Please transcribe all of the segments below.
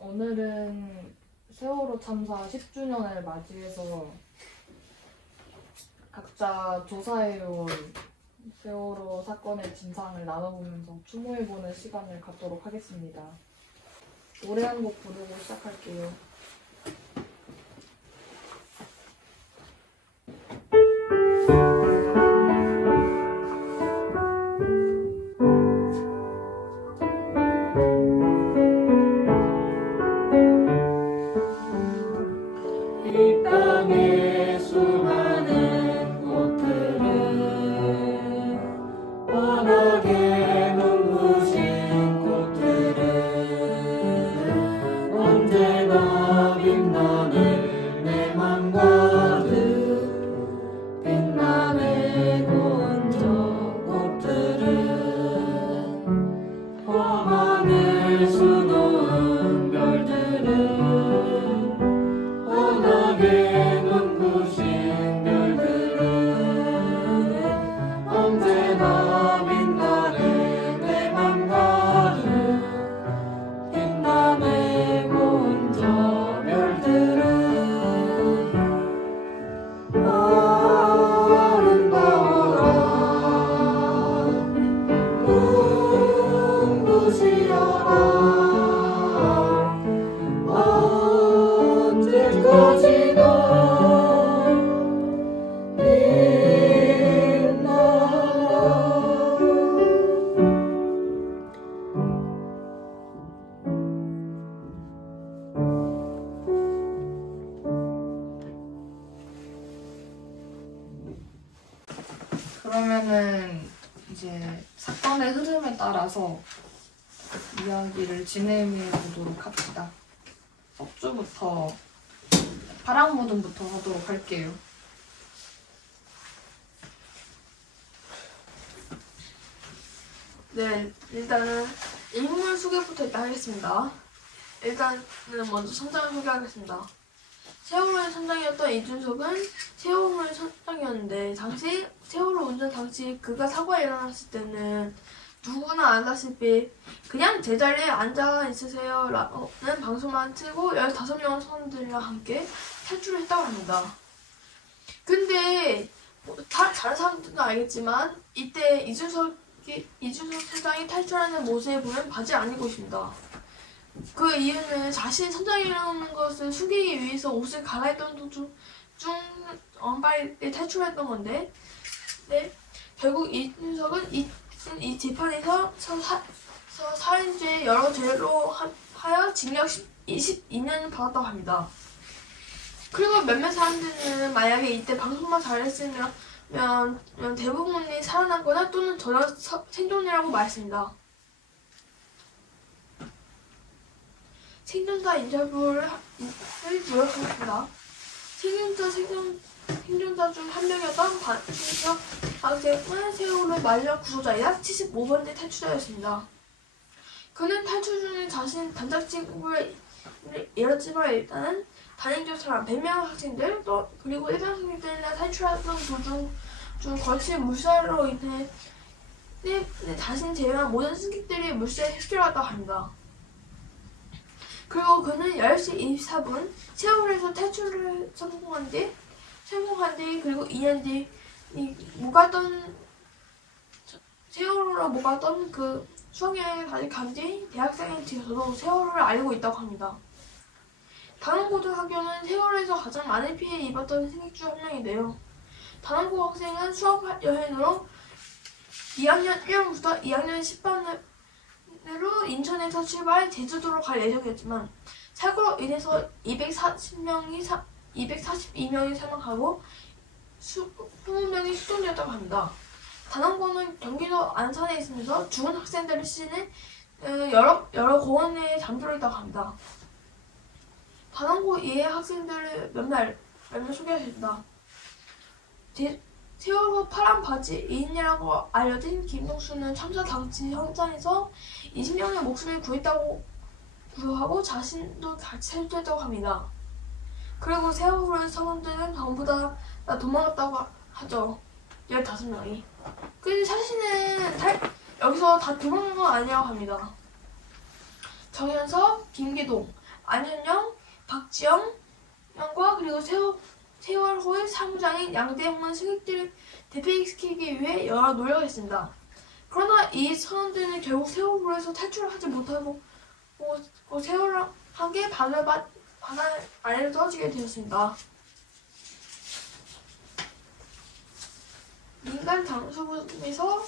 오늘은 세월호 참사 10주년을 맞이해서 각자 조사해온 세월호 사건의 진상을 나눠보면서 추모해보는 시간을 갖도록 하겠습니다. 노래 한 곡 부르고 시작할게요. 이 땅의 수많은 꽃들은 환하게 눈부신 꽃들은 언제나 빛나는 내 맘 가득 빛나내고 온 저 꽃들은 밤하늘 수놓은 별들은 환하게 눈부신 별들은 언제나 빛나는 내 맘 가득 빛나내고 온 저 별들은 아름다워라 눈부시어라 언제까지나 그러면은 이제 사건의 흐름에 따라서 이야기를 진행해 보도록 합시다. 석주부터 파랑무등부터 하도록 할게요. 네, 일단은 인물 소개부터 일단 하겠습니다. 일단은 먼저 선장을 소개하겠습니다. 세월호의 선장이었던 이준석은 세월호의 선장이었는데 당시 세월호 운전 당시 그가 사고가 일어났을 때는 누구나 알다시피 그냥 제자리에 앉아 있으세요 라는 방송만 틀고 15명의 선원들이랑 함께 탈출을 했다고 합니다. 근데 다 다른 사람들도 알겠지만 이때 이준석 선장이 탈출하는 모습을 보면 바지를 안 입고 있습니다. 그 이유는 자신이 선장이라는 것을 숨기기 위해서 옷을 갈아입던 도중 빨리 탈출했던 건데, 네, 결국 이준석은 이 재판에서 살인죄 여러 죄로 하여 징역 22년을 받았다고 합니다. 그리고 몇몇 사람들은 만약에 이때 방송만 잘했으면 대부분이 살아남거나 또는 전혀 생존이라고 말했습니다. 생존자 인터뷰를 요약하겠습니다. 생존자 중 한 명이었던 박준석 박재훈은 세월호의 마지막 구조자이자 75번째 탈출자였습니다. 그는 탈출 중에 자신 단짝친구를 잃었지만 일단은 단행조 사람 100명 학생들 그리고 일반 학생들이나 탈출하던 도중 거친 물살로 인해 자신 제외한 모든 승객들이 물살에 휩쓸려갔다고 합니다. 그리고 그는 10시 24분 세월호에서 탈출을 성공한 뒤 그리고 2년 뒤 세월호로 못 갔던 그 수학여행을 다시 간 뒤 대학생이 되어서도 세월호를 알고 있다고 합니다. 단원고등학교는 세월호에서 가장 많은 피해를 입었던 승객 중 한 명인데요. 단원고 학생은 수학여행으로 2학년 1월부터 2학년 10반으로 인천에서 출발 제주도로 갈 예정이었지만 사고로 인해서 242명이 사망하고 20명이 실종되었다고 합니다. 단원고는 경기도 안산에 있으면서 죽은 학생들을 싣는 여러 공원에 잠들어 있다고 합니다. 단원고 이해 학생들을 몇몇 소개하겠습니다. 세월호 파란 바지인이라고 알려진 김동수는 참사 당시 현장에서 20명의 목숨을 구하고 자신도 같이 탈출했다고 합니다. 그리고 세월호의 선원들은 전부 다 도망갔다고 하죠. 15명이. 근데 자신은 여기서 다 도망간 건 아니라고 합니다. 정현석, 김기동, 안현영, 박지영과 그리고 세월호의 사무장인 양대영만 승객들을 대피시키기 위해 여러 노력을 했습니다. 그러나 이 선원들은 결국 세월호에서 탈출을 하지 못하고 세월호 함께 바다 아래로 떨어지게 되었습니다. 민간 잠수부에서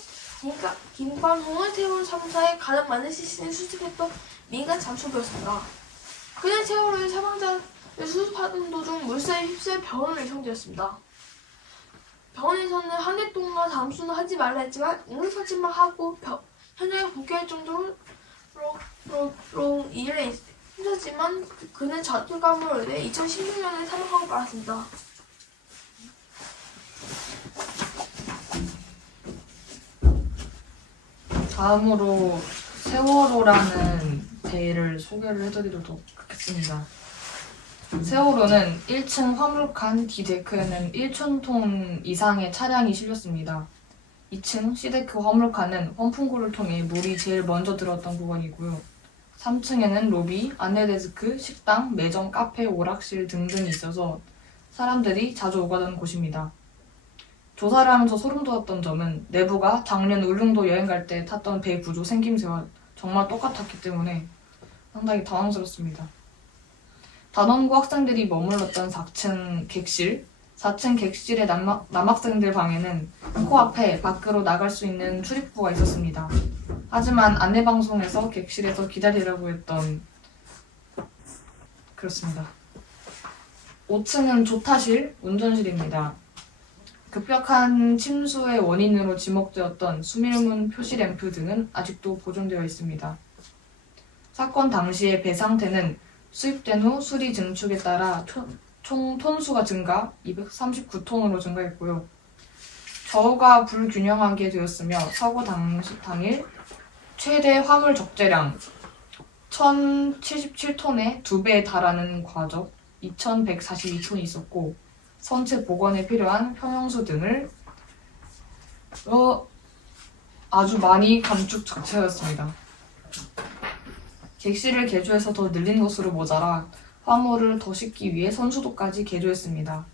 김관홍은 세월호 참사에 가장 많은 시신을 수습했던 민간 잠수부였습니다. 그는 세월호의 사망자를 수습하는 도중 물살에 휩쓸려 병원을 예정되었습니다. 병원에서는 한 해 동안 잠수는 하지 말라 했지만 응급처치만 하고 현장에 복귀할 정도로 일에 힘들었지만 그는 자존감으로 인해 2016년에 사망하고 말았습니다. 다음으로 세월호라는 배를 소개를 해드리도록 하겠습니다. 세월호는 1층 화물칸 D데크에는 1,000톤 이상의 차량이 실렸습니다. 2층 C데크 화물칸은 환풍구를 통해 물이 제일 먼저 들어왔던 구간이고요. 3층에는 로비, 안내데스크, 식당, 매점, 카페, 오락실 등등이 있어서 사람들이 자주 오가던 곳입니다. 조사를 하면서 소름 돋았던 점은 내부가 작년 울릉도 여행 갈 때 탔던 배 구조 생김새와 정말 똑같았기 때문에 상당히 당황스럽습니다. 단원고 학생들이 머물렀던 4층 객실, 4층 객실의 남학생들 방에는 코앞에 밖으로 나갈 수 있는 출입구가 있었습니다. 하지만 안내방송에서 객실에서 기다리라고 했던 그렇습니다. 5층은 조타실, 운전실입니다. 급격한 침수의 원인으로 지목되었던 수밀문 표시 램프 등은 아직도 보존되어 있습니다. 사건 당시의 배 상태는 수입된 후 수리 증축에 따라 총 톤수가 증가 239톤으로 증가했고요. 저우가 불균형하게 되었으며 사고 당일 최대 화물 적재량 1,077톤의 2배에 달하는 과적 2,142톤이 있었고 선체 복원에 필요한 평형수 등을 아주 많이 감축 자체였습니다. 객실을 개조해서 더 늘린 것으로 모자라 화물을 더 싣기 위해 선수도까지 개조했습니다.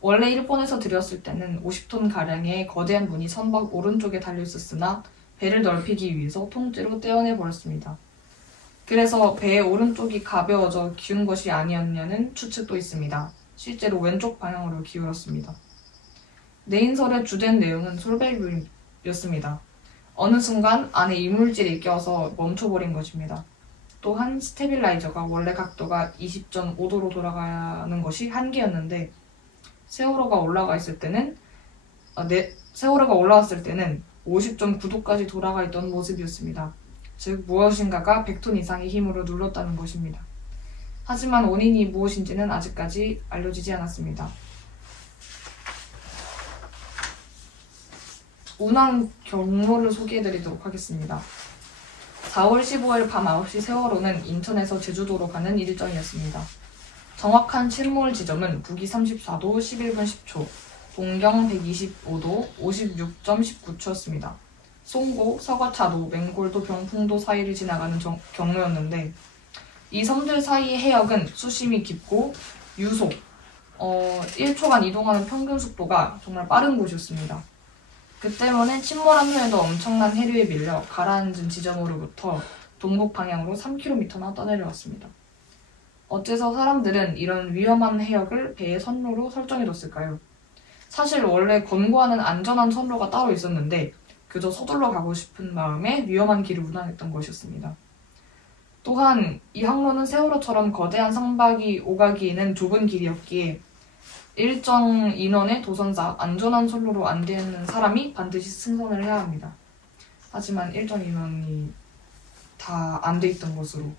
원래 일본에서 들였을 때는 50톤가량의 거대한 문이 선박 오른쪽에 달려있었으나 배를 넓히기 위해서 통째로 떼어내버렸습니다. 그래서 배의 오른쪽이 가벼워져 기운 것이 아니었냐는 추측도 있습니다. 실제로 왼쪽 방향으로 기울었습니다. 내인설의 주된 내용은 솔밸브였습니다. 어느 순간 안에 이물질이 껴서 멈춰버린 것입니다. 또한 스테빌라이저가 원래 각도가 20.5도로 돌아가는 것이 한계였는데 세월호가 올라왔을 때는 50.9도까지 돌아가 있던 모습이었습니다. 즉 무엇인가가 100톤 이상의 힘으로 눌렀다는 것입니다. 하지만 원인이 무엇인지는 아직까지 알려지지 않았습니다. 운항 경로를 소개해드리도록 하겠습니다. 4월 15일 밤 9시 세월호는 인천에서 제주도로 가는 일정이었습니다. 정확한 침몰 지점은 북위 34도 11분 10초, 동경 125도 56.19초였습니다. 송고, 서거차도, 맹골도, 병풍도 사이를 지나가는 경로였는데 이 섬들 사이의 해역은 수심이 깊고 유속, 1초간 이동하는 평균 속도가 정말 빠른 곳이었습니다. 그 때문에 침몰한 후에도 엄청난 해류에 밀려 가라앉은 지점으로부터 동북 방향으로 3km나 떠내려왔습니다. 어째서 사람들은 이런 위험한 해역을 배의 선로로 설정해뒀을까요? 사실 원래 권고하는 안전한 선로가 따로 있었는데 그저 서둘러 가고 싶은 마음에 위험한 길을 운항했던 것이었습니다. 또한 이 항로는 세월호처럼 거대한 선박이 오가기에는 좁은 길이었기에 일정 인원의 도선사, 안전한 선로로 안내하는 사람이 반드시 승선을 해야 합니다. 하지만 일정 인원이 다 안 돼 있던 것으로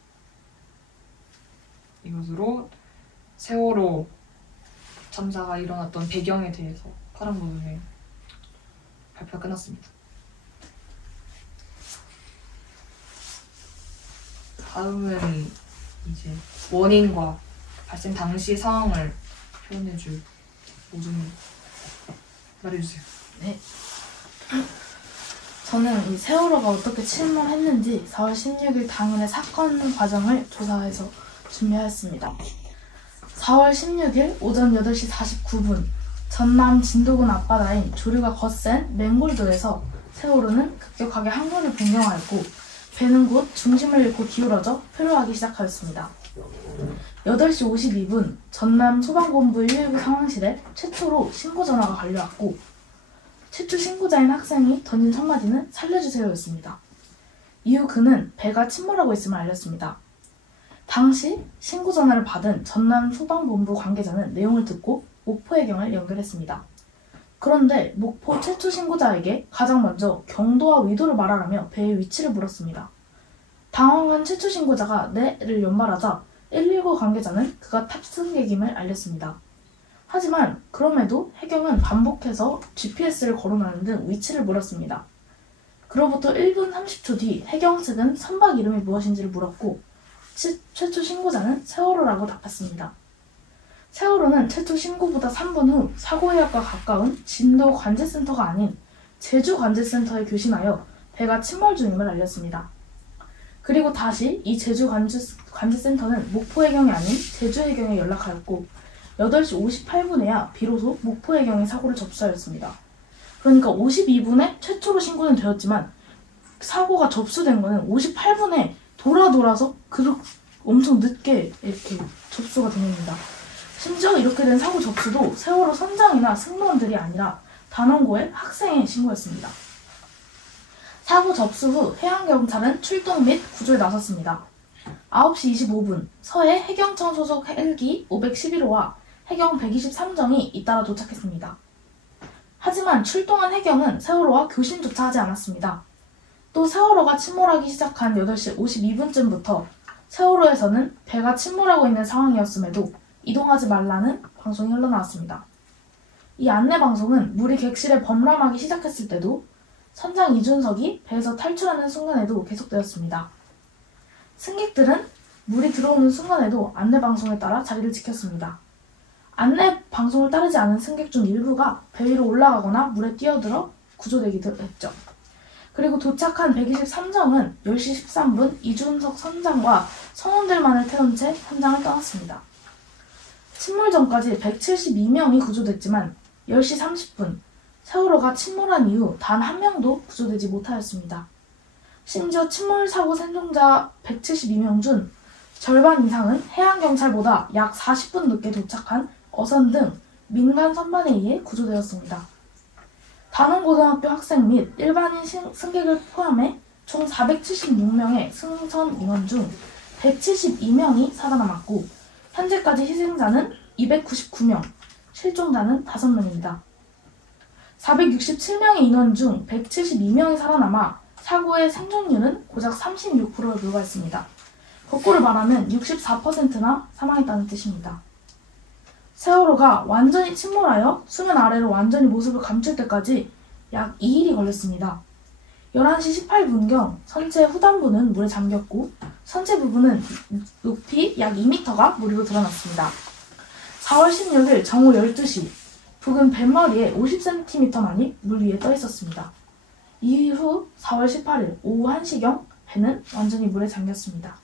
이것으로 세월호 참사가 일어났던 배경에 대해서 파란고등의 발표가 끝났습니다. 다음은 이제 원인과 발생 당시 상황을 표현해줄 오준이 말해주세요. 네. 저는 이 세월호가 어떻게 침몰했는지 4월 16일 당일의 사건 과정을 조사해서 준비하였습니다. 4월 16일 오전 8시 49분 전남 진도군 앞바다인 조류가 거센 맹골도에서 세월호는 급격하게 항로를 변경하였고 배는 곧 중심을 잃고 기울어져 표류하기 시작하였습니다. 8시 52분 전남 소방본부 119 상황실에 최초로 신고 전화가 걸려왔고 최초 신고자인 학생이 던진 첫마디는 살려주세요였습니다. 이후 그는 배가 침몰하고 있음을 알렸습니다. 당시 신고 전화를 받은 전남 소방본부 관계자는 내용을 듣고 목포해경을 연결했습니다. 그런데 목포 최초 신고자에게 가장 먼저 경도와 위도를 말하라며 배의 위치를 물었습니다. 당황한 최초 신고자가 네를 연말하자 119 관계자는 그가 탑승객임을 알렸습니다. 하지만 그럼에도 해경은 반복해서 GPS를 거론하는 등 위치를 물었습니다. 그로부터 1분 30초 뒤 해경 측은 선박 이름이 무엇인지를 물었고 최초 신고자는 세월호라고 답했습니다. 세월호는 최초 신고보다 3분 후 사고 해역과 가까운 진도 관제센터가 아닌 제주 관제센터에 교신하여 배가 침몰 중임을 알렸습니다. 그리고 다시 이 제주 관제센터는 목포해경이 아닌 제주해경에 연락하였고 8시 58분에야 비로소 목포해경이 사고를 접수하였습니다. 그러니까 52분에 최초로 신고는 되었지만 사고가 접수된 거는 58분에 돌아서 엄청 늦게 이렇게 접수가 된 겁니다. 심지어 이렇게 된 사고 접수도 세월호 선장이나 승무원들이 아니라 단원고의 학생의 신고였습니다. 사고 접수 후 해양경찰은 출동 및 구조에 나섰습니다. 9시 25분 서해 해경청 소속 헬기 511호와 해경 123정이 잇따라 도착했습니다. 하지만 출동한 해경은 세월호와 교신조차 하지 않았습니다. 또 세월호가 침몰하기 시작한 8시 52분쯤부터 세월호에서는 배가 침몰하고 있는 상황이었음에도 이동하지 말라는 방송이 흘러나왔습니다. 이 안내방송은 물이 객실에 범람하기 시작했을 때도 선장 이준석이 배에서 탈출하는 순간에도 계속되었습니다. 승객들은 물이 들어오는 순간에도 안내방송에 따라 자리를 지켰습니다. 안내방송을 따르지 않은 승객 중 일부가 배 위로 올라가거나 물에 뛰어들어 구조되기도 했죠. 그리고 도착한 123정은 10시 13분 이준석 선장과 선원들만을 태운 채 현장을 떠났습니다. 침몰 전까지 172명이 구조됐지만 10시 30분 세월호가 침몰한 이후 단 한 명도 구조되지 못하였습니다. 심지어 침몰 사고 생존자 172명 중 절반 이상은 해양경찰보다 약 40분 늦게 도착한 어선 등 민간 선반에 의해 구조되었습니다. 단원고등학교 학생 및 일반인 승객을 포함해 총 476명의 승선 인원 중 172명이 살아남았고 현재까지 희생자는 299명, 실종자는 5명입니다. 467명의 인원 중 172명이 살아남아 사고의 생존율은 고작 36%에 불과했습니다. 거꾸로 말하면 64%나 사망했다는 뜻입니다. 세월호가 완전히 침몰하여 수면 아래로 완전히 모습을 감출 때까지 약 2일이 걸렸습니다. 11시 18분경 선체 후단부는 물에 잠겼고 선체 부분은 높이 약 2m가 물 위로 드러났습니다. 4월 16일 정오 12시 북은 뱃머리에 50cm만이 물 위에 떠 있었습니다. 이후 4월 18일 오후 1시경 배는 완전히 물에 잠겼습니다.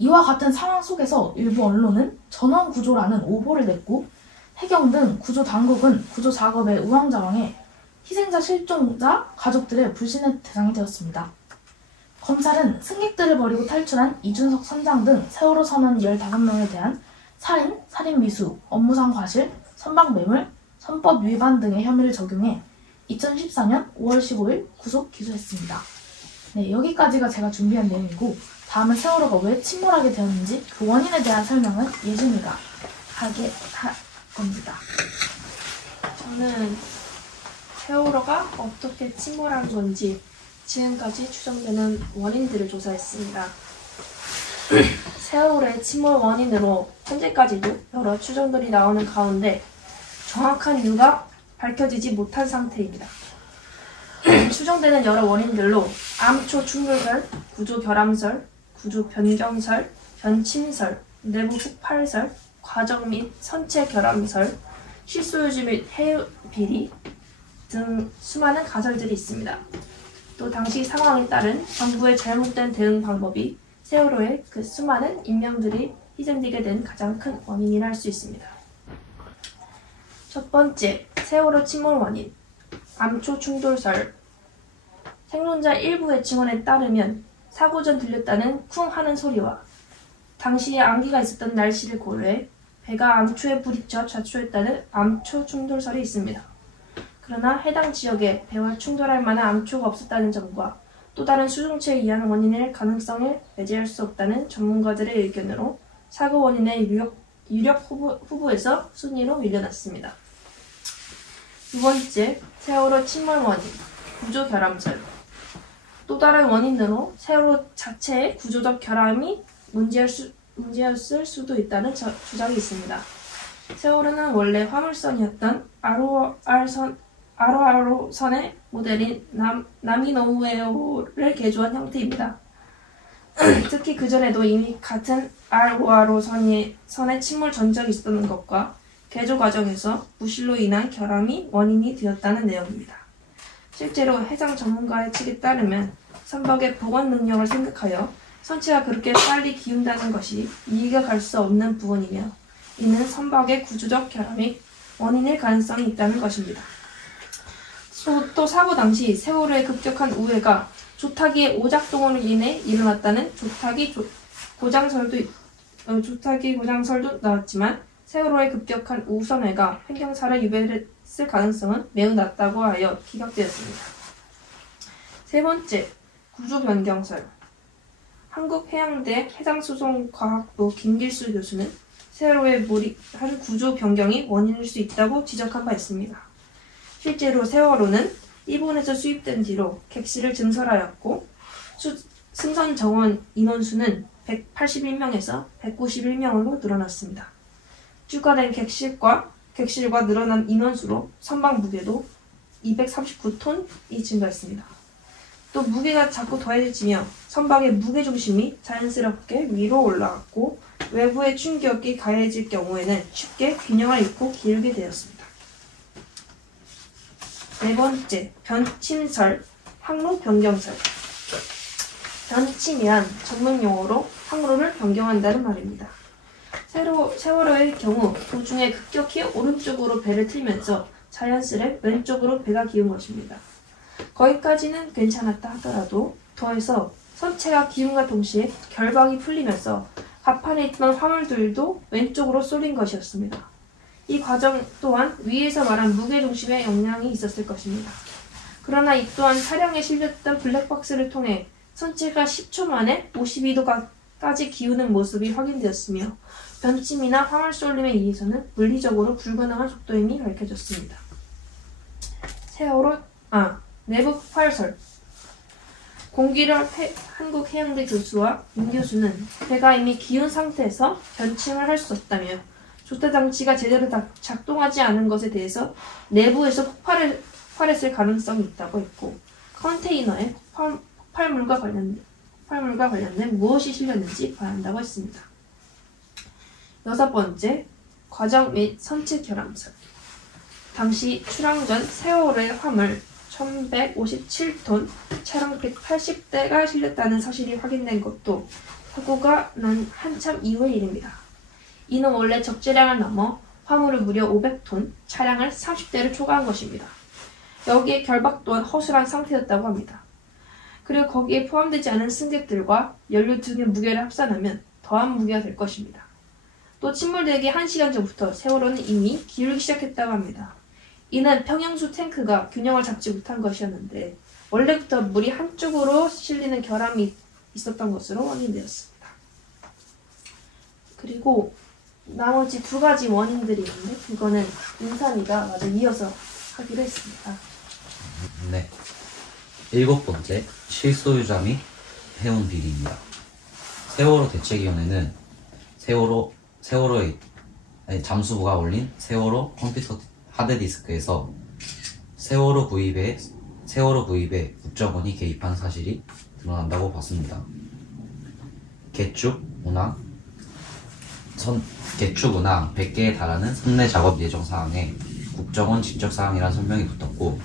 이와 같은 상황 속에서 일부 언론은 전원구조라는 오보를 냈고 해경 등 구조당국은 구조 작업에 우왕좌왕해 희생자 실종자 가족들의 불신의 대상이 되었습니다. 검찰은 승객들을 버리고 탈출한 이준석 선장 등 세월호 선원 15명에 대한 살인, 살인미수, 업무상 과실, 선박매물, 선법 위반 등의 혐의를 적용해 2014년 5월 15일 구속 기소했습니다. 네, 여기까지가 제가 준비한 내용이고 다음은 세월호가 왜 침몰하게 되었는지 그 원인에 대한 설명은 예준이가 하게 할 겁니다. 저는 세월호가 어떻게 침몰한 건지 지금까지 추정되는 원인들을 조사했습니다. 세월호의 침몰 원인으로 현재까지도 여러 추정들이 나오는 가운데 정확한 이유가 밝혀지지 못한 상태입니다. 추정되는 여러 원인들로 암초 충돌설, 구조 결함설, 구조 변경설, 변침설, 내부 폭발설, 과정 및 선체 결함설, 실소유주 및 해유 비리 등 수많은 가설들이 있습니다. 또 당시 상황에 따른 정부의 잘못된 대응 방법이 세월호의 그 수많은 인명들이 희생되게 된 가장 큰 원인이라 할 수 있습니다. 첫 번째, 세월호 침몰 원인, 암초 충돌설. 생존자 일부의 증언에 따르면 사고 전 들렸다는 쿵 하는 소리와 당시에 암기가 있었던 날씨를 고려해 배가 암초에 부딪혀 좌초했다는 암초 충돌설이 있습니다. 그러나 해당 지역에 배와 충돌할 만한 암초가 없었다는 점과 또 다른 수중체에 의한 원인일 가능성을 배제할 수 없다는 전문가들의 의견으로 사고 원인의 유력 후보에서 순위로 밀려났습니다. 두 번째, 세월호 침몰 원인, 구조 결함설. 또 다른 원인으로 세월호 자체의 구조적 결함이 문제였을 수도 있다는 주장이 있습니다. 세월호는 원래 화물선이었던 아로하로선의 모델인 나미노우에오를 개조한 형태입니다. 특히 그전에도 이미 같은 아로하로선의 침몰 전적이 있었던 것과 개조 과정에서 부실로 인한 결함이 원인이 되었다는 내용입니다. 실제로 해상 전문가의 측에 따르면 선박의 복원 능력을 생각하여 선체가 그렇게 빨리 기운다는 것이 이해가 갈 수 없는 부분이며 이는 선박의 구조적 결함이 원인일 가능성이 있다는 것입니다. 또 사고 당시 세월호의 급격한 우회가 조타기의 오작동으로 인해 일어났다는 조타기 고장설도 나왔지만 세월호의 급격한 우선회가 횡경사를 유발했을 가능성은 매우 낮다고 하여 기각되었습니다. 세 번째, 구조 변경설. 한국해양대 해상수송과학부 김길수 교수는 세월호의 무리한 구조 변경이 원인일 수 있다고 지적한 바 있습니다. 실제로 세월호는 일본에서 수입된 뒤로 객실을 증설하였고 승선 정원 인원수는 181명에서 191명으로 늘어났습니다. 추가된 객실과 늘어난 인원수로 선박 무게도 239톤이 증가했습니다. 또 무게가 자꾸 더해지며 선박의 무게중심이 자연스럽게 위로 올라갔고 외부의 충격이 가해질 경우에는 쉽게 균형을 잃고 기울게 되었습니다. 네 번째, 변침설, 항로 변경설. 변침이란 전문 용어로 항로를 변경한다는 말입니다. 세월호의 경우 도중에 급격히 오른쪽으로 배를 틀면서 자연스레 왼쪽으로 배가 기운 것입니다. 거기까지는 괜찮았다 하더라도 더해서 선체가 기움과 동시에 결박이 풀리면서 갑판에 있던 화물들도 왼쪽으로 쏠린 것이었습니다. 이 과정 또한 위에서 말한 무게중심에 영향이 있었을 것입니다. 그러나 이 또한 차량에 실렸던 블랙박스를 통해 선체가 10초 만에 52도까지 기우는 모습이 확인되었으며 변침이나 화물 쏠림에 의해서는 물리적으로 불가능한 속도임이 밝혀졌습니다. 내부 폭발설. 공기열 한국해양대 교수와 임 교수는 배가 이미 기운 상태에서 변침을 할 수 없다며 조타 장치가 제대로 작동하지 않은 것에 대해서 내부에서 폭발했을 가능성이 있다고 했고 컨테이너에 폭발물과 관련된 무엇이 실렸는지 봐야 한다고 했습니다. 여섯 번째, 과정 및 선체 결함설. 당시 출항 전 세월호의 화물 1157톤, 차량 180대가 실렸다는 사실이 확인된 것도 사고가 난 한참 이후의 일입니다. 이는 원래 적재량을 넘어 화물을 무려 500톤, 차량을 30대를 초과한 것입니다. 여기에 결박 또한 허술한 상태였다고 합니다. 그리고 거기에 포함되지 않은 승객들과 연료 등의 무게를 합산하면 더한 무게가 될 것입니다. 또 침몰되기 1시간 전부터 세월호는 이미 기울기 시작했다고 합니다. 이는 평형수 탱크가 균형을 잡지 못한 것이었는데 원래부터 물이 한쪽으로 실리는 결함이 있었던 것으로 확인되었습니다. 그리고 나머지 두 가지 원인들이 있는데 그거는 인산이가 마저 이어서 하기로 했습니다. 네. 일곱 번째, 실소유자 및 해운 비리입니다. 세월호 대책위원회는 세월호의 잠수부가 올린 세월호 컴퓨터 하드디스크에서 세월호 구입에 국정원이 개입한 사실이 드러난다고 봤습니다. 개축, 운항 100개에 달하는 선내 작업 예정 사항에 국정원 직접 사항이란 설명이 붙었고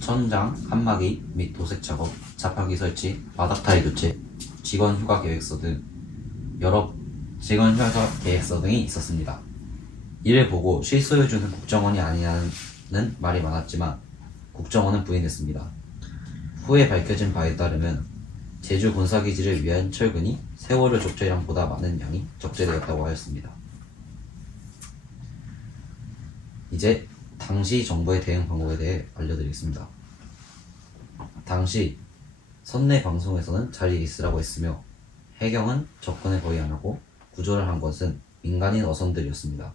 천장, 칸막이 및 도색 작업, 자판기 설치, 바닥 타일 교체, 직원 휴가 계획서 등 여러 재건 협약 계획서 등이 있었습니다. 이를 보고 실소유주는 국정원이 아니냐는 말이 많았지만 국정원은 부인했습니다. 후에 밝혀진 바에 따르면 제주 군사기지를 위한 철근이 세월호 적재량보다 많은 양이 적재되었다고 하였습니다. 이제 당시 정부의 대응 방법에 대해 알려드리겠습니다. 당시 선내 방송에서는 자리에 있으라고 했으며 해경은 접근을 거의 안하고 구조를 한 것은 민간인 어선들이었습니다.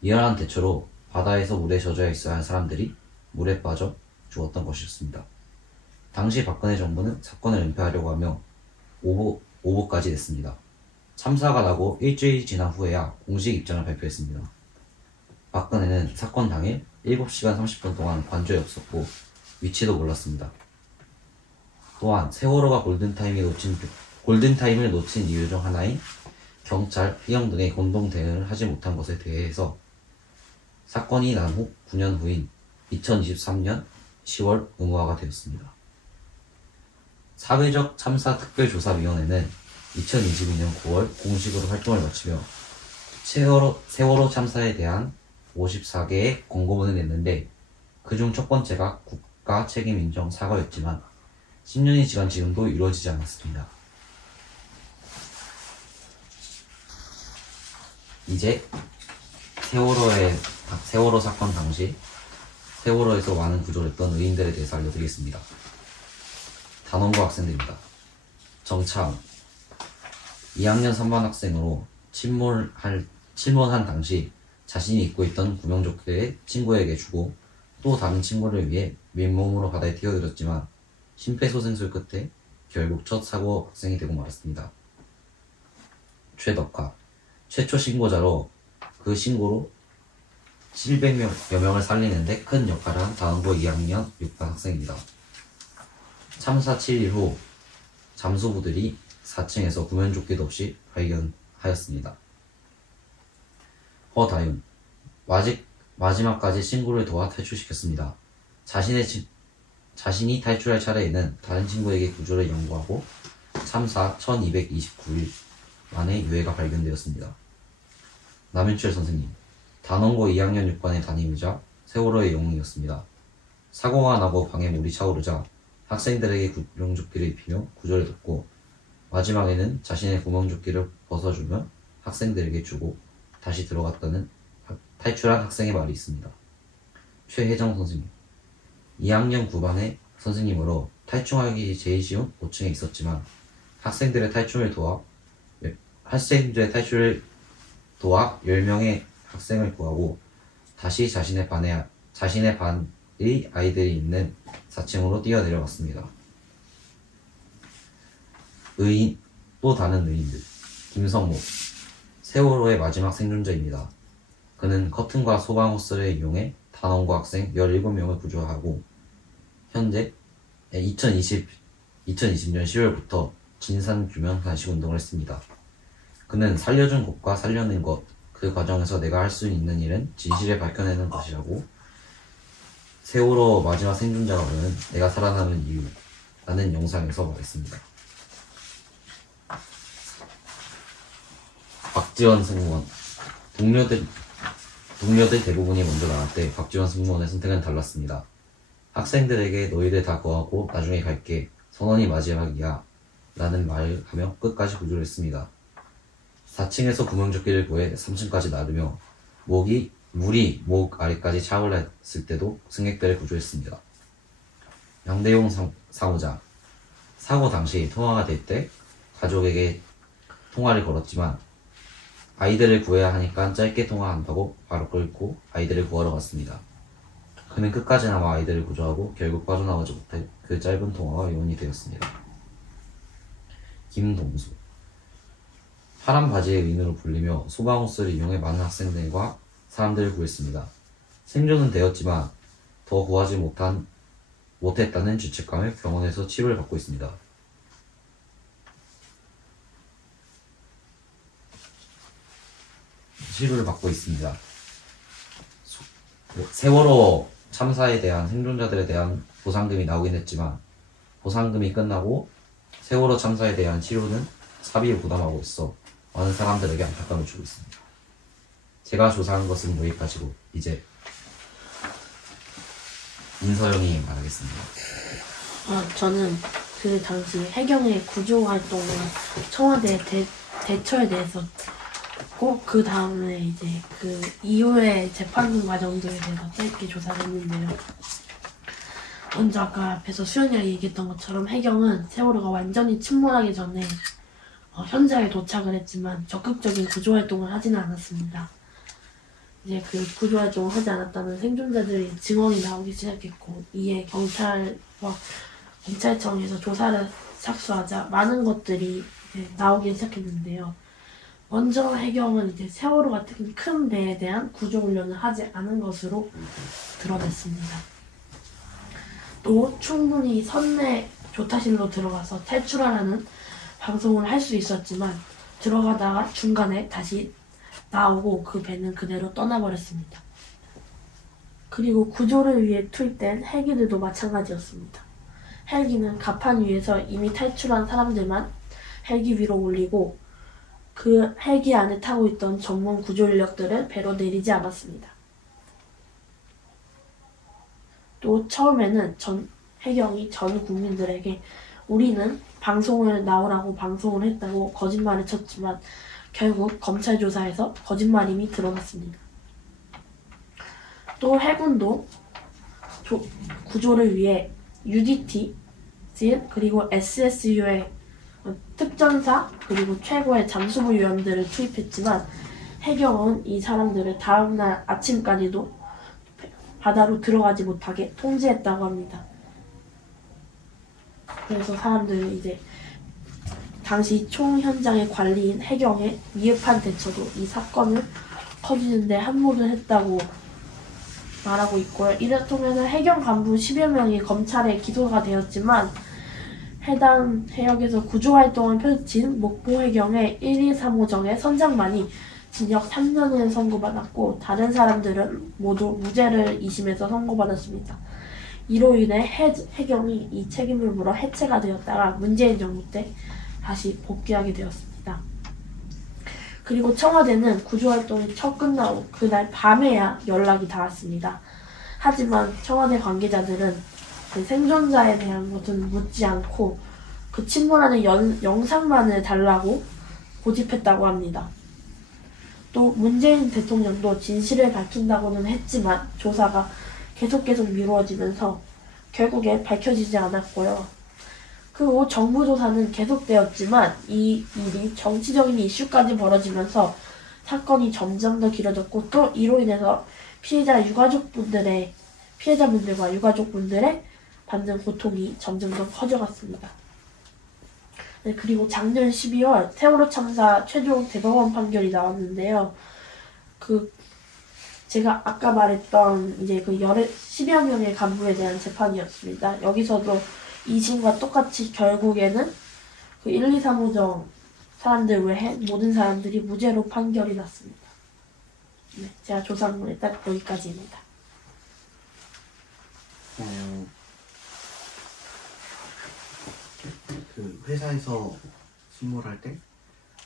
이러한 대처로 바다에서 물에 젖어 있어야 할 사람들이 물에 빠져 죽었던 것이었습니다. 당시 박근혜 정부는 사건을 은폐하려고 하며 오보까지 냈습니다. 참사가 나고 일주일 지난 후에야 공식 입장을 발표했습니다. 박근혜는 사건 당일 7시간 30분 동안 관저에 없었고 위치도 몰랐습니다. 또한 세월호가 골든타임을 놓친 이유 중 하나인 경찰, 해경 등의 공동 대응을 하지 못한 것에 대해서 사건이 난 후 9년 후인 2023년 10월 의무화가 되었습니다. 사회적 참사 특별조사위원회는 2022년 9월 공식으로 활동을 마치며 세월호 참사에 대한 54개의 권고문을 냈는데 그중 첫 번째가 국가 책임 인정 사과였지만 10년이 지난 지금도 이루어지지 않았습니다. 이제 세월호 사건 당시 세월호에서 많은 구조를 했던 의인들에 대해서 알려드리겠습니다. 단원고 학생들입니다. 정차은 2학년 3반 학생으로 침몰한 당시 자신이 입고 있던 구명조끼를 친구에게 주고 또 다른 친구를 위해 맨몸으로 바다에 뛰어들었지만 심폐소생술 끝에 결국 첫 사고 학생이 되고 말았습니다. 최덕화 최초 신고자로 그 신고로 700여 명을 살리는데 큰 역할을 한 단원고 2학년 6반 학생입니다. 참사 7일 후 잠수부들이 4층에서 구명조끼도 없이 발견하였습니다. 허다윤 마지막까지 친구를 도와 탈출시켰습니다. 자신이 탈출할 차례에는 다른 친구에게 구조를 연구하고 참사 1229일 만에 유해가 발견되었습니다. 남윤철 선생님 단원고 2학년 6반의 담임이자 세월호의 영웅이었습니다. 사고가 나고 방에 물이 차오르자 학생들에게 구명조끼를 입히며 구조를 돕고 마지막에는 자신의 구명조끼를 벗어주며 학생들에게 주고 다시 들어갔다는 탈출한 학생의 말이 있습니다. 최혜정 선생님 2학년 9반의 선생님으로 탈출하기 제일 쉬운 5층에 있었지만 학생들의 탈출을 도와 10명의 학생을 구하고 다시 자신의 반의 아이들이 있는 4층으로 뛰어내려갔습니다. 또 다른 의인들 김성모 세월호의 마지막 생존자입니다. 그는 커튼과 소방호스를 이용해 단원고 학생 17명을 구조하고 현재 2020년 10월부터 진상규명 단식운동을 했습니다. 그는 살려준 것과 살려낸 것, 그 과정에서 내가 할 수 있는 일은 진실을 밝혀내는 것이라고 세월호 마지막 생존자가 보는 내가 살아남은 이유라는 영상에서 말했습니다. 박지원 승무원 동료들 대부분이 먼저 나갈 때 박지원 승무원의 선택은 달랐습니다. 학생들에게 너희들 다 구하고 나중에 갈게 선언이 마지막이야 라는 말을 하며 끝까지 구조를 했습니다. 4층에서 구명조끼를 구해 3층까지 나르며 물이 목 아래까지 차올랐을 때도 승객들을 구조했습니다. 양대용 사무장 사고 당시 통화가 될 때 가족에게 통화를 걸었지만 아이들을 구해야 하니까 짧게 통화한다고 바로 끊고 아이들을 구하러 갔습니다. 그는 끝까지 남아 아이들을 구조하고 결국 빠져나오지 못해 그 짧은 통화가 요원이 되었습니다. 김동수 파란 바지의 의인으로 불리며 소방호스를 이용해 많은 학생들과 사람들을 구했습니다. 생존은 되었지만 더 구하지 못했다는 죄책감에 병원에서 치료를 받고 있습니다. 세월호 참사에 대한 생존자들에 대한 보상금이 나오긴 했지만 보상금이 끝나고 세월호 참사에 대한 치료는 사비를 부담하고 있어 많은 사람들에게 안타까움을 주고 있습니다. 제가 조사한 것은 여기까지고 이제 인서영이 말하겠습니다. 저는 그 당시 해경의 구조활동과 청와대 대처에 대해서 꼭 그 다음에 이제 그 이후의 재판 과정들에 대해서 짧게 조사를 했는데요. 먼저 아까 앞에서 수연이가 얘기했던 것처럼 해경은 세월호가 완전히 침몰하기 전에 현장에 도착을 했지만 적극적인 구조활동을 하지는 않았습니다. 이제 그 구조활동을 하지 않았다는 생존자들의 증언이 나오기 시작했고, 이에 경찰청에서 조사를 착수하자 많은 것들이 이제 나오기 시작했는데요. 먼저 해경은 이제 세월호 같은 큰 배에 대한 구조훈련을 하지 않은 것으로 드러냈습니다. 또 충분히 선내 조타실로 들어가서 탈출하라는 방송을 할 수 있었지만 들어가다가 중간에 다시 나오고 그 배는 그대로 떠나버렸습니다. 그리고 구조를 위해 투입된 헬기들도 마찬가지였습니다. 헬기는 갑판 위에서 이미 탈출한 사람들만 헬기 위로 올리고 그 헬기 안에 타고 있던 전문 구조 인력들을 배로 내리지 않았습니다. 또 처음에는 해경이 전 국민들에게 우리는 방송을 나오라고 방송을 했다고 거짓말을 쳤지만 결국 검찰 조사에서 거짓말임이 드러났습니다. 또 해군도 구조를 위해 UDT, 그리고 SSU의 특전사, 그리고 최고의 잠수부 요원들을 투입했지만 해경은 이 사람들을 다음날 아침까지도 바다로 들어가지 못하게 통제했다고 합니다. 그래서 사람들은 이제 당시 총 현장의 관리인 해경의 미흡한 대처도 이 사건을 커지는데 한몫을 했다고 말하고 있고요. 이를 통해서 해경 간부 10여 명이 검찰에 기소가 되었지만 해당 해역에서 구조활동을 펼친 목포해경의 1235정의 선장만이 징역 3년을 선고받았고 다른 사람들은 모두 무죄를 2심에서 선고받았습니다. 이로 인해 해경이 이 책임을 물어 해체가 되었다가 문재인 정부 때 다시 복귀하게 되었습니다. 그리고 청와대는 구조활동이 첫 끝나고 그날 밤에야 연락이 닿았습니다. 하지만 청와대 관계자들은 그 생존자에 대한 것은 묻지 않고 그 침몰하는 영상만을 달라고 고집했다고 합니다. 또 문재인 대통령도 진실을 밝힌다고는 했지만 조사가 계속 미루어지면서 결국에 밝혀지지 않았고요. 그 후 정부 조사는 계속되었지만 이 일이 정치적인 이슈까지 벌어지면서 사건이 점점 더 길어졌고 또 이로 인해서 피해자분들과 유가족분들의 받는 고통이 점점 더 커져갔습니다. 네, 그리고 작년 12월 세월호 참사 최종 대법원 판결이 나왔는데요. 제가 아까 말했던 이제 그 10여 명의 간부에 대한 재판이었습니다. 여기서도 2심과 똑같이 결국에는 그 1235정 사람들 외에 모든 사람들이 무죄로 판결이 났습니다. 네, 제가 조사한 건 일단 여기까지입니다. 그 회사에서 침몰할 때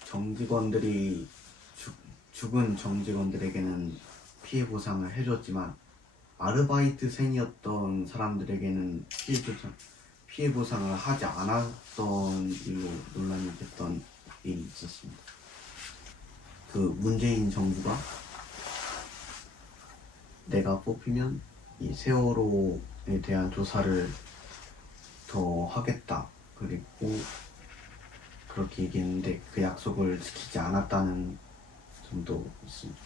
정직원들이 죽은 정직원들에게는 피해 보상을 해줬지만 아르바이트생이었던 사람들에게는 피해 보상을 하지 않았던 일로 논란이 됐던 일이 있었습니다. 그 문재인 정부가 내가 뽑히면 이 세월호에 대한 조사를 더 하겠다. 그리고 그렇게 얘기했는데 그 약속을 지키지 않았다는 점도 있습니다.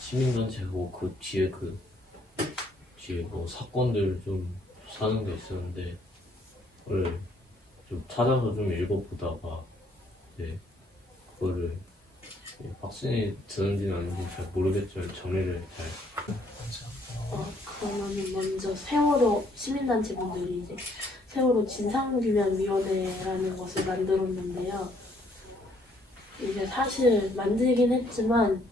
시민단체고 그 뒤에 뭐 사건들 좀 사는 게 있었는데 그걸 좀 찾아서 좀 읽어보다가 이제 그거를 확신이 드는지는 아닌지 잘 모르겠지만 정리를 잘. 그러면 먼저 세월호 시민단체분들이 이제 세월호 진상규명위원회라는 것을 만들었는데요. 이게 사실 만들긴 했지만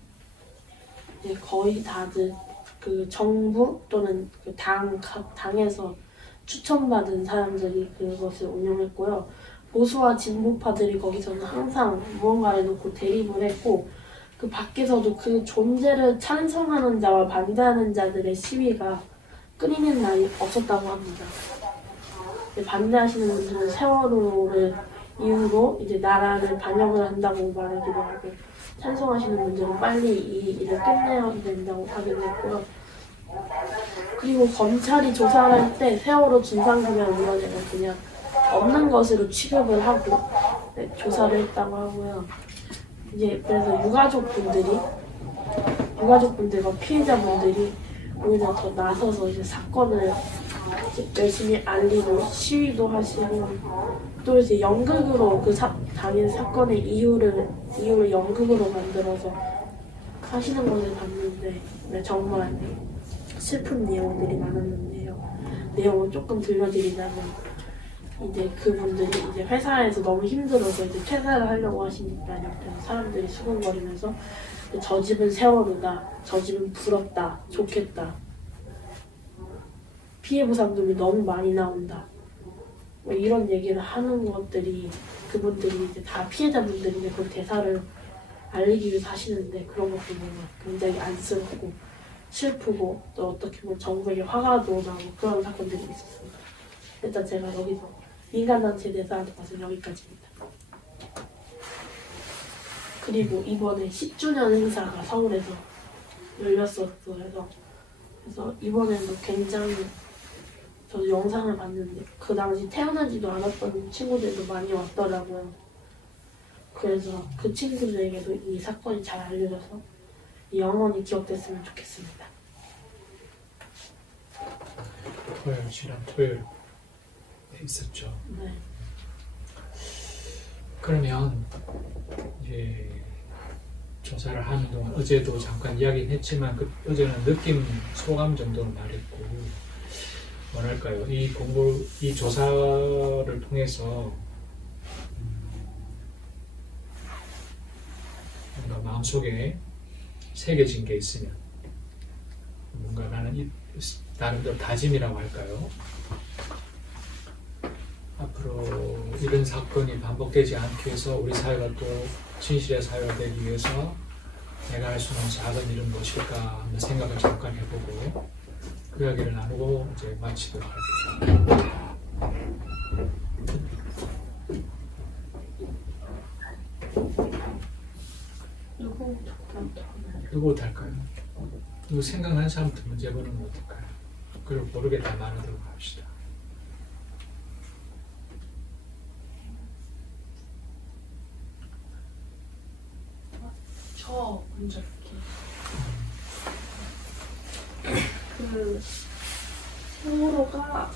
이제 거의 다들 그 정부 또는 각 당에서 추천받은 사람들이 그것을 운영했고요. 보수와 진보파들이 거기서는 항상 무언가를 놓고 대립을 했고 그 밖에서도 그 존재를 찬성하는 자와 반대하는 자들의 시위가 끊이는 날이 없었다고 합니다. 반대하시는 분들은 세월호를 이후로 이제 나라를 반영을 한다고 말하기도 하고 찬성하시는 분들은 빨리 이 일을 끝내야 된다고 하기도 했고요. 그리고 검찰이 조사를 할 때 세월호 진상규명위원회는 그냥 없는 것으로 취급을 하고 조사를 했다고 하고요. 이제 그래서 유가족분들과 피해자분들이 오히려 더 나서서 이제 사건을 이제 열심히 알리고 시위도 하시고 또 이제 연극으로 당일 사건의 이유를 연극으로 만들어서 하시는 것을 봤는데 정말 슬픈 내용들이 많았는데요. 내용을 조금 들려드리자면 이제 그분들이 이제 회사에서 너무 힘들어서 이제 퇴사를 하려고 하시니까 옆에서 사람들이 수근거리면서 저 집은 세월호다, 저 집은 부럽다, 좋겠다, 피해 보상금이 너무 많이 나온다, 뭐 이런 얘기를 하는 것들이 그분들이 이제 다 피해자분들인데 그 대사를 알리기 위해서 하시는데 그런 것도 보면 굉장히 안쓰럽고 슬프고 또 어떻게 보면 정부에게 화가도 나고 그런 사건들이 있었습니다. 일단 제가 여기서 민간단체 대사한테 봐서 여기까지입니다. 그리고 이번에 10주년 행사가 서울에서 열렸었어요. 그래서 이번에도 굉장히 저도 영상을 봤는데 그 당시 태어나지도 않았던 친구들도 많이 왔더라고요. 그래서 그 친구들에게도 이 사건이 잘 알려져서 영원히 기억됐으면 좋겠습니다. 지난 토요일 있었죠. 네. 그러면 이제 조사를 하는 동안 어제도 잠깐 이야기는 했지만 어제는 느낌 소감 정도로 말했고 뭐랄까요, 이 조사를 통해서 뭔가 마음속에 새겨진 게 있으면 뭔가 나는 나름대로 다짐이라고 할까요? 앞으로 이런 사건이 반복되지 않기 위해서 우리 사회가 또 진실의 사회가 되기 위해서 내가 할 수 있는 작은 일은 무엇일까 하는 생각을 잠깐 해보고 그 이야기를 나누고 이제 마치도록 할게요. 누구부터 할까요? 누구 생각나는 사람부터 문제 보는 건 어떨까요? 그리고 모르게 다 말하도록 합시다. 저 먼저 할게요. 그 세월호가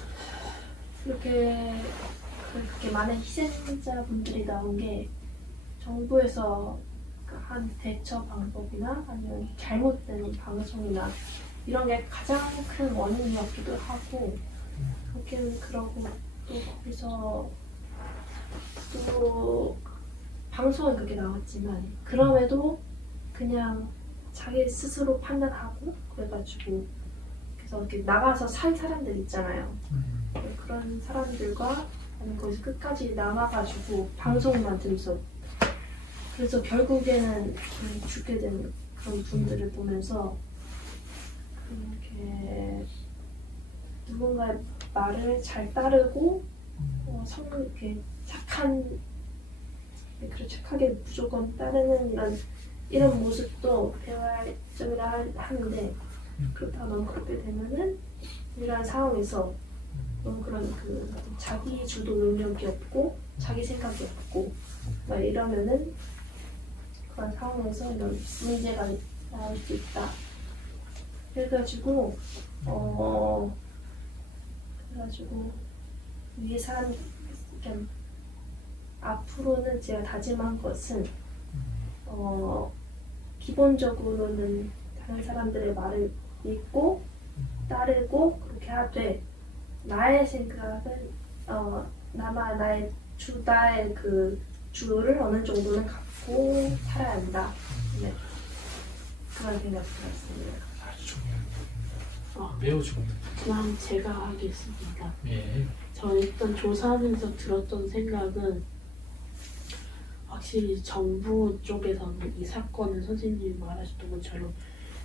그렇게 많은 희생자분들이 나온 게 정부에서 한 대처 방법이나 아니면 잘못된 방송이나 이런 게 가장 큰 원인이었기도 하고 그렇게는 그러고 또 거기서 또 방송은 그렇게 나왔지만 그럼에도 그냥 자기 스스로 판단하고 그래가지고 그래서 이렇게 나가서 살 사람들 있잖아요. 그런 사람들과 아니면 거기서 끝까지 남아가지고 방송만 들으면서 그래서 결국에는 죽게 된 그런 분들을 보면서 그렇게 누군가의 말을 잘 따르고 이렇게 착하게 무조건 따르는 이런 모습도 배워야 점이라 하는데 그렇다가 너무 그렇게 되면은 이러한 상황에서 너무 그런 자기 주도 능력이 없고 자기 생각이 없고 막 이러면은 그런 상황에서 이런 문제가 나올 수 있다. 그래가지고 위에 사람 앞으로는 제가 다짐한 것은 기본적으로는 다른 사람들의 말을 믿고 따르고 그렇게 하되 나의 생각은 나의 그 주를 어느 정도는 갖고 살아야 한다. 네. 그런 생각이 들었습니다. 아주 중요한 얘기입니다. 매우 중요해요. 그럼 제가 하겠습니다. 예. 저는 일단 조사하면서 들었던 생각은 확실히 정부 쪽에서는 이 사건을 선생님이 말하셨던 것처럼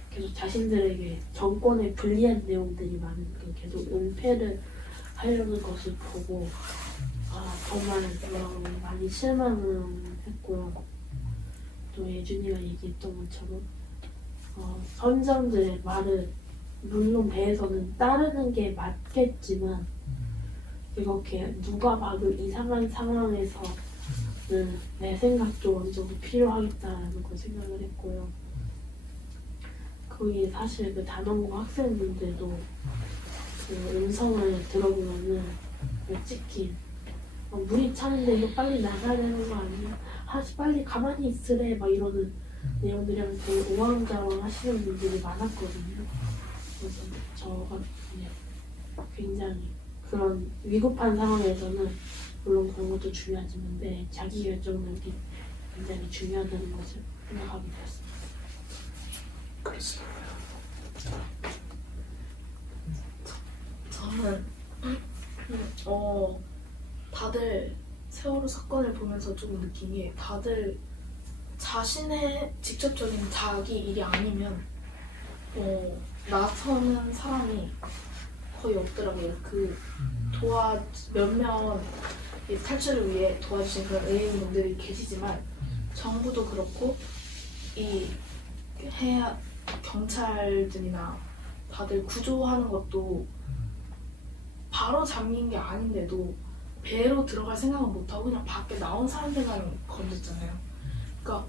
계속 자신들에게 정권에 불리한 내용들이 많으니까 계속 은폐를 하려는 것을 보고 정말 많이 실망을 했고요. 또 예준이가 얘기했던 것처럼 선장들의 말을 물론 배에서는 따르는 게 맞겠지만 이렇게 누가 봐도 이상한 상황에서는 내 생각도 어느 정도 필요하겠다라는 걸 생각을 했고요. 거기 사실 그 단원고 학생분들도 그 음성을 들어보면은 솔직히 물이 차는데 이거 빨리 나가야 되는 거 아니야? 빨리 가만히 있으래 막 이러는 내용들이랑 되게 우왕좌왕 하시는 분들이 많았거든요. 그래서 저가 굉장히 그런 위급한 상황에서는 물론 그런 것도 중요하지만 자기 결정력이 굉장히 중요하다는 것을 생각하게 되었습니다. 그렇습니다. 저는 다들 세월호 사건을 보면서 조금 느낀 게 다들 자신의 직접적인 자기 일이 아니면 나서는 사람이 거의 없더라고요. 몇몇 탈출을 위해 도와주신 그런 의뢰인분들이 계시지만 정부도 그렇고 이 경찰들이나 다들 구조하는 것도 바로 잠긴 게 아닌데도 배로 들어갈 생각은 못하고 그냥 밖에 나온 사람들만 건졌잖아요. 그러니까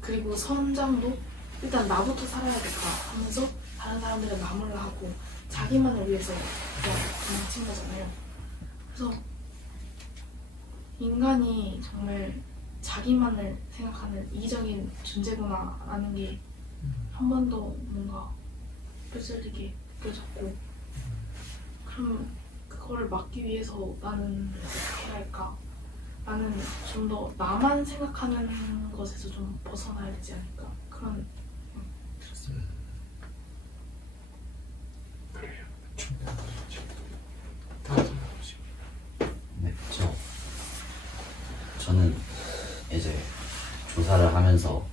그리고 선장도 일단 나부터 살아야겠다 하면서 다른 사람들은 마무리를 하고 자기만을 위해서 그냥 도망친 거잖아요. 그래서 인간이 정말 자기만을 생각하는 이기적인 존재구나 라는 게 한 번 더 뭔가 뼈저리게 느껴졌고, 그럼 그거를 막기 위해서 나는 어떻게 해야 할까? 나는 좀 더 나만 생각하는 것에서 좀 벗어나야 되지 않을까? 그런 들었습니다. 그래요. 중요한 거죠. 다음 생각해보시고. 네, 저는 이제 조사를 하면서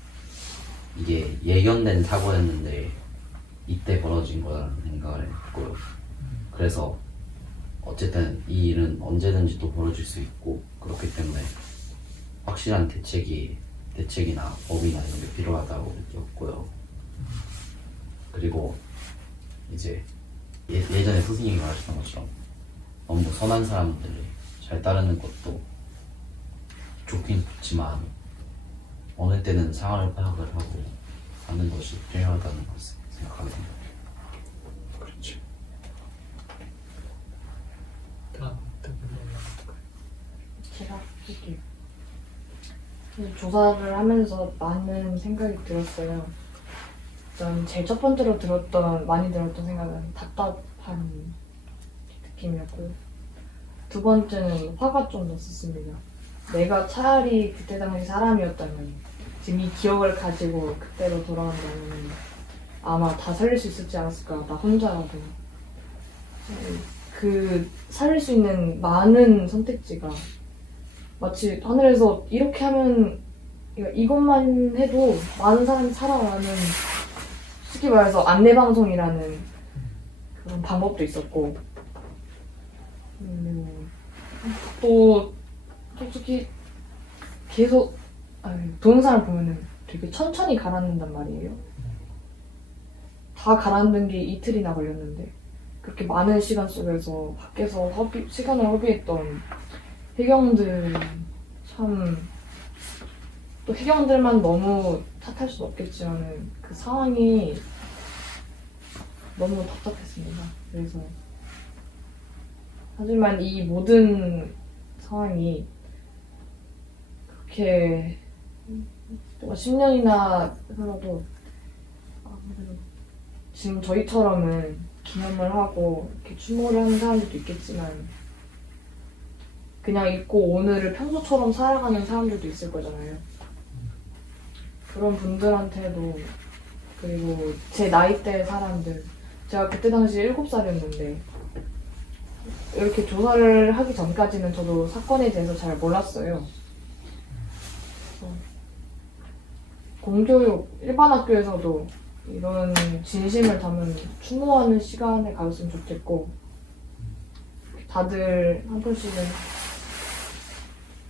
이게 예견된 사고였는데 이때 벌어진 거라는 생각을 했고요. 그래서 어쨌든 이 일은 언제든지 또 벌어질 수 있고 그렇기 때문에 확실한 대책이나 법이나 이런 게 필요하다고 느꼈고요. 그리고 이제 예전에 선생님이 말하셨던 것처럼 너무 선한 사람들이 잘 따르는 것도 좋긴 좋지만 어느 때는 상황을 파악을 하고 하는 것이 필요하다는 것을 생각합니다. 그렇죠. 다음 넘어갈까요? 제가 할게요. 조사를 하면서 많은 생각이 들었어요. 일단 제일 첫 번째로 많이 들었던 생각은 답답한 느낌이었고요. 두 번째는 화가 좀 났었습니다. 내가 차라리 그때 당시 사람이었다면, 지금 이 기억을 가지고 그때로 돌아간다면 아마 다 살릴 수 있었지 않았을까, 나 혼자라도. 살릴 수 있는 많은 선택지가 마치 하늘에서 이렇게 하면, 이것만 해도 많은 사람이 살아나는, 쉽게 말해서 안내방송이라는 그런 방법도 있었고, 또 솔직히 계속 동영상을 보면은 되게 천천히 가라앉는단 말이에요. 다 가라앉는 게 이틀이나 걸렸는데 그렇게 많은 시간 속에서 밖에서 시간을 허비했던 해경들, 참, 또 해경들만 너무 탓할 수는 없겠지만 그 상황이 너무 답답했습니다. 그래서 하지만 이 모든 상황이 그렇게 10년이나 흘러도 지금 저희처럼은 기념을 하고 이렇게 추모를 하는 사람들도 있겠지만 그냥 잊고 오늘을 평소처럼 살아가는 사람들도 있을 거잖아요. 그런 분들한테도, 그리고 제 나이대의 사람들, 제가 그때 당시 7살이었는데 이렇게 조사를 하기 전까지는 저도 사건에 대해서 잘 몰랐어요. 공교육 일반 학교에서도 이런 진심을 담은 추모하는 시간을 가졌으면 좋겠고 다들 한 번씩은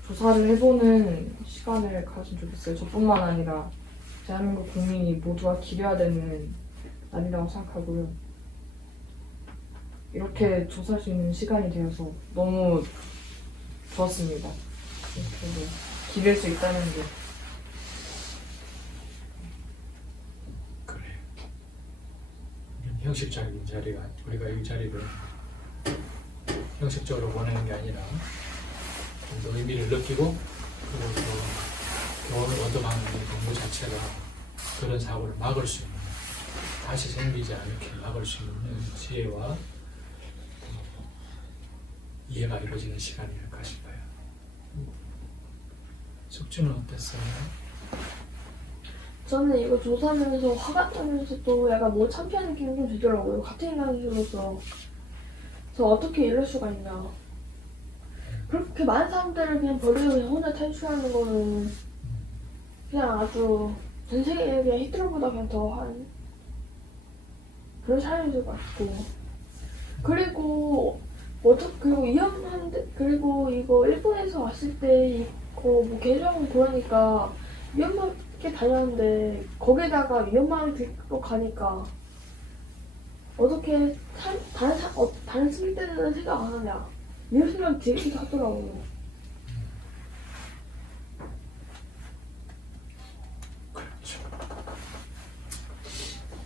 조사를 해보는 시간을 가졌으면 좋겠어요. 저뿐만 아니라 대한민국 국민이 모두가 기려야 되는 날이라고 생각하고요. 이렇게 조사할 수 있는 시간이 되어서 너무 좋았습니다. 저도 기댈 수 있다는 게. 그래. 이런 형식적인 자리가 우리가 이 자리를 형식적으로 원하는 게 아니라 좀 더 의미를 느끼고 그리고 또 교훈을 얻어가는 이 공부 자체가 그런 사고를 막을 수 있는 다시 생기지 않게 막을 수 있는 지혜와 이해가 이루어지는 시간이 될까 싶어요. 숙주는 어땠어요? 저는 이거 조사하면서 화가 나면서 또 약간 뭐 창피한 느낌이 좀 들더라고요. 같은 인간으로서 저 어떻게 이럴 수가 있냐. 그렇게 많은 사람들을 그냥 버리고 그냥 혼자 탈출하는 거는 그냥 아주 전 세계에 그냥 히틀러보다 그냥 더한 그런 사람인 것 같고 그리고 위험한데 그리고 이거 일본에서 왔을 때 이거 뭐 개정 그러니까 위험하게 다녔는데 거기다가 위험하게 들고 가니까 어떻게 다른 승리 때는 생각 안 하냐 이런 생각 들기도 하더라고요. 그렇죠.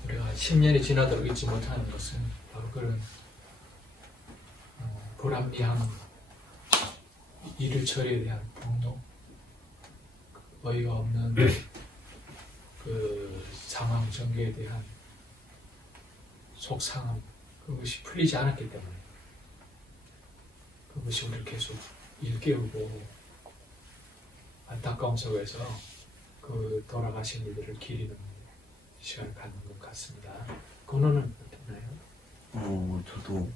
우리가 10년이 지나도록 잊지 못하는 것은 바로 그런 불합리한 일을 처리에 대한 분노, 어이가 없는 그 상황 전개에 대한 속상함, 그것이 풀리지 않았기 때문에 그것이 우리를 계속 일깨우고 안타까움 속에서 그 돌아가신 이들을 기리는 시간을 갖는 것 같습니다. 건우는 어떠나요? 저도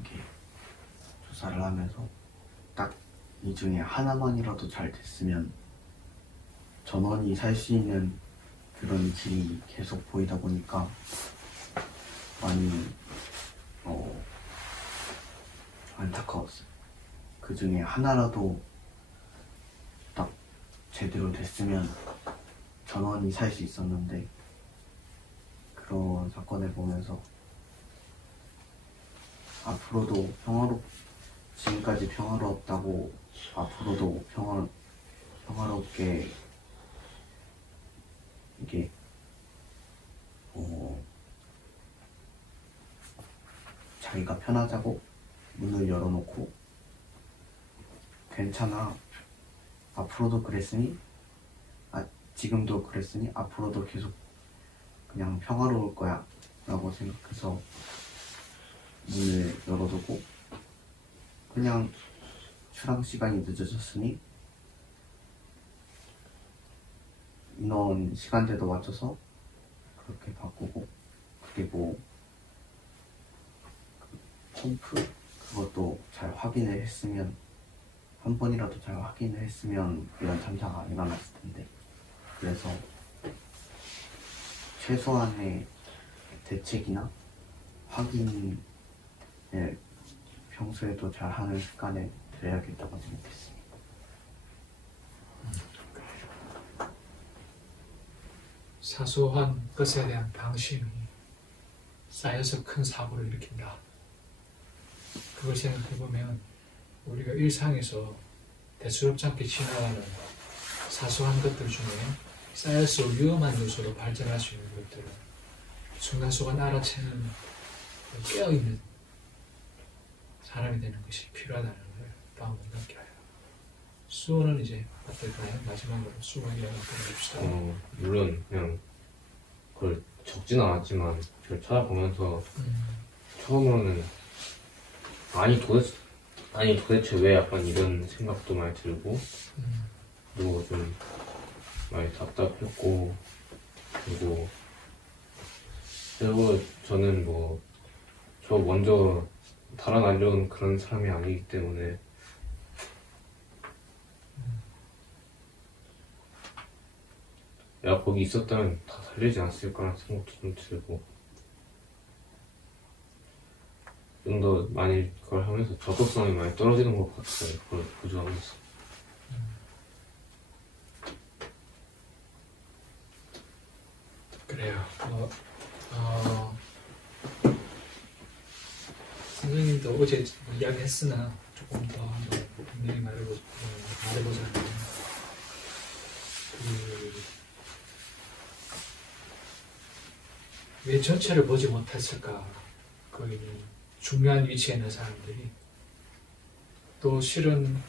이게 조사를 하면서 딱 이 중에 하나만이라도 잘 됐으면 전원이 살 수 있는 그런 길이 계속 보이다 보니까 많이 안타까웠어요. 그 중에 하나라도 딱 제대로 됐으면 전원이 살 수 있었는데 그런 사건을 보면서 앞으로도 지금까지 평화로웠다고 앞으로도 평화롭게 이게 자기가 편하자고 문을 열어놓고 괜찮아 앞으로도 그랬으니 지금도 그랬으니 앞으로도 계속 그냥 평화로울 거야 라고 생각해서 문을 열어두고 그냥 출항 시간이 늦어졌으니 인원 시간대도 맞춰서 그렇게 바꾸고 그리고 펌프 그것도 잘 확인을 했으면 한 번이라도 잘 확인을 했으면 이런 참사가 안 일어났을 텐데 그래서 최소한의 대책이나 확인을 평소에도 잘 하는 습관을 들여야겠다고 생각했습니다. 사소한 것에 대한 방심이 쌓여서 큰 사고를 일으킨다. 그걸 생각해보면 우리가 일상에서 대수롭지 않게 지나가는 사소한 것들 중에 쌓여서 위험한 요소로 발전할 수 있는 것들을 순간순간 알아채는 깨어있는 사람이 되는 것이 필요하다는 걸 또 한 번 느껴요. 수호는 이제 어떨까요? 마지막으로 수호 이야기 들어봅시다. 물론 그냥 그걸 적지는 않았지만 별 찾아보면서 처음으로는 아니 도대체 왜 약간 이런 생각도 많이 들고 그리고 좀 많이 답답했고 그리고 그리고 저는 뭐 저 먼저 달아나려는 그런 사람이 아니기 때문에 내가 거기 있었다면 다 살리지 않았을까라는 생각도 좀 들고 좀 더 많이 그걸 하면서 저속성이 많이 떨어지는 것 같아요. 그걸 보조하면서. 그래요. 선생님도 어제 이야기했으나 조금 더 한번 분명히 말해보자면 왜 전체를 보지 못했을까? 그 중요한 위치에 있는 사람들이 또 실은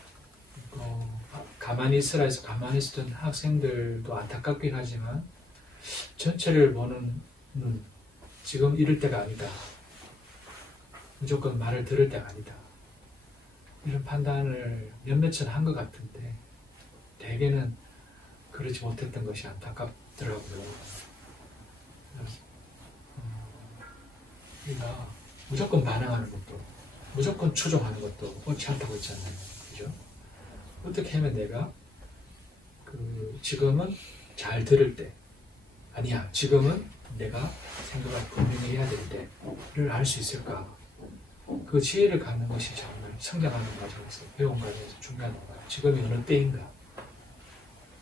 가만히 있으라 해서 가만히 있었던 학생들도 안타깝긴 하지만 전체를 보는 눈, 지금 이럴 때가 아니다. 무조건 말을 들을 때가 아니다. 이런 판단을 몇몇은 한 것 같은데 대개는 그러지 못했던 것이 안타깝더라고요. 우리가 무조건 반항하는 것도 무조건 추종하는 것도 옳지 않다고 했잖아요. 그죠? 어떻게 하면 내가 지금은 잘 들을 때 아니야 지금은 내가 생각을 분명히 해야 될 때를 알 수 있을까? 그 지혜를 갖는 것이 정말 성장하는 과정에서 배운 과정에서 중요한 거예요. 지금이 어느 때인가?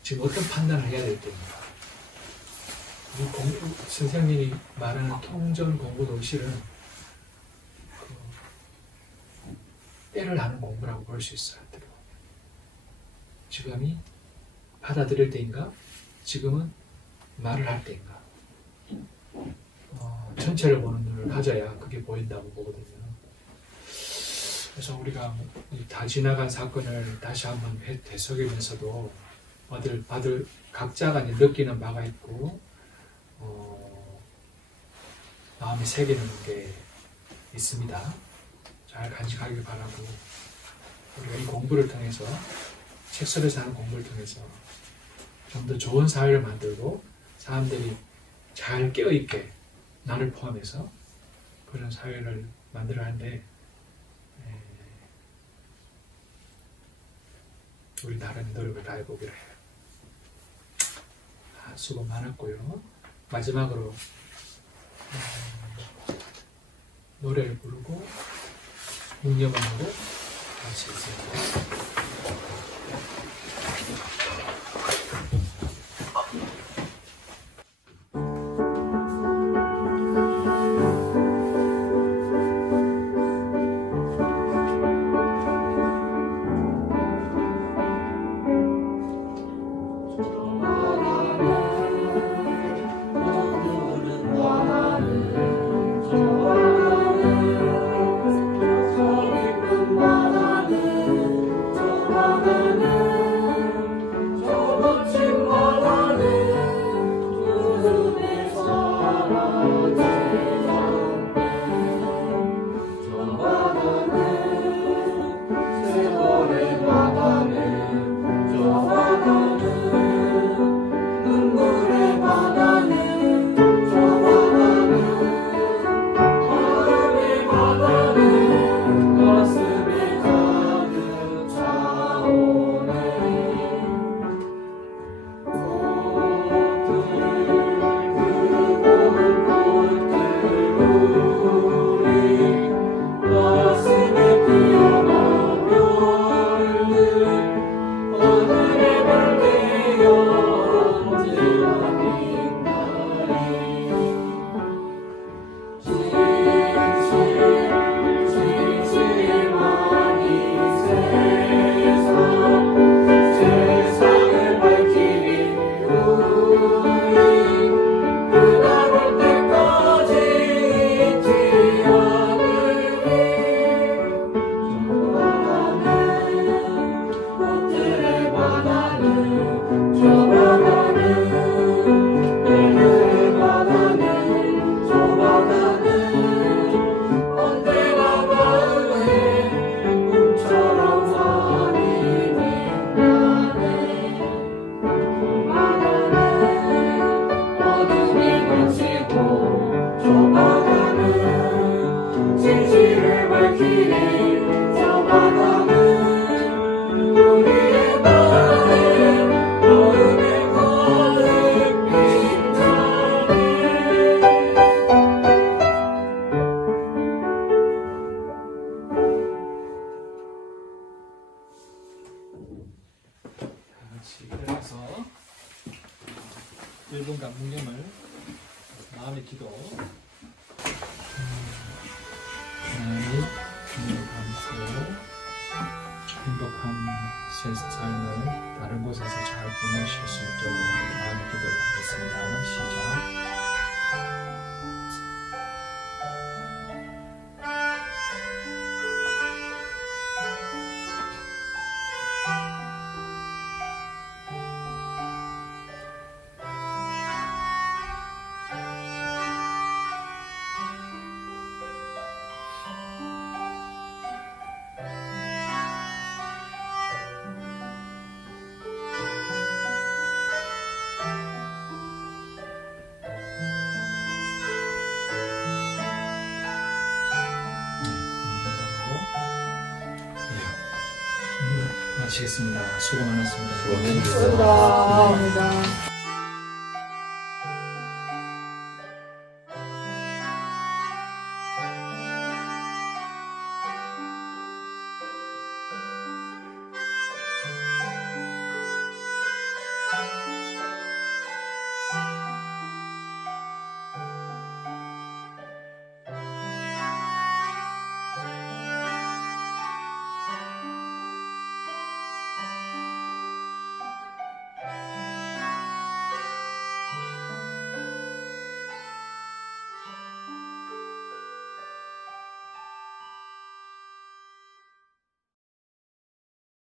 지금 어떤 판단을 해야 될 때인가? 선생님이 말하는 통전 공부도 실은 때를 아는 공부라고 볼 수 있어요. 지금이 받아들일 때인가? 지금은 말을 할 때인가? 전체를 보는 눈을 가져야 그게 보인다고 보거든요. 그래서 우리가 다 지나간 사건을 다시 한번 되새기면서도 각자가 느끼는 바가 있고 마음이 새기는 게 있습니다. 잘 간직하길 바라고 우리가 이 공부를 통해서 책 속에서 하는 공부를 통해서 좀 더 좋은 사회를 만들고 사람들이 잘 깨어있게 나를 포함해서 그런 사회를 만들어야 하는데 우리 나름 노력을 다해보기로 해요. 수고 많았고요. 마지막으로 노래를 부르고 묵념하고 할 수 있습니다. 저 깊은 바다는 길을 잡아가는 우리의 나의 마음의 가득 빈자리 같이 일어나서 1분간 묵념을 마음의 기도 하나님 감사하고 행복한 새 삶을 다른 곳에서 잘 보내실 수 있도록 마음의 기도를 하겠습니다. 시작. 마치겠습니다. 수고 많았습니다. 수고하셨습니다. 감사합니다.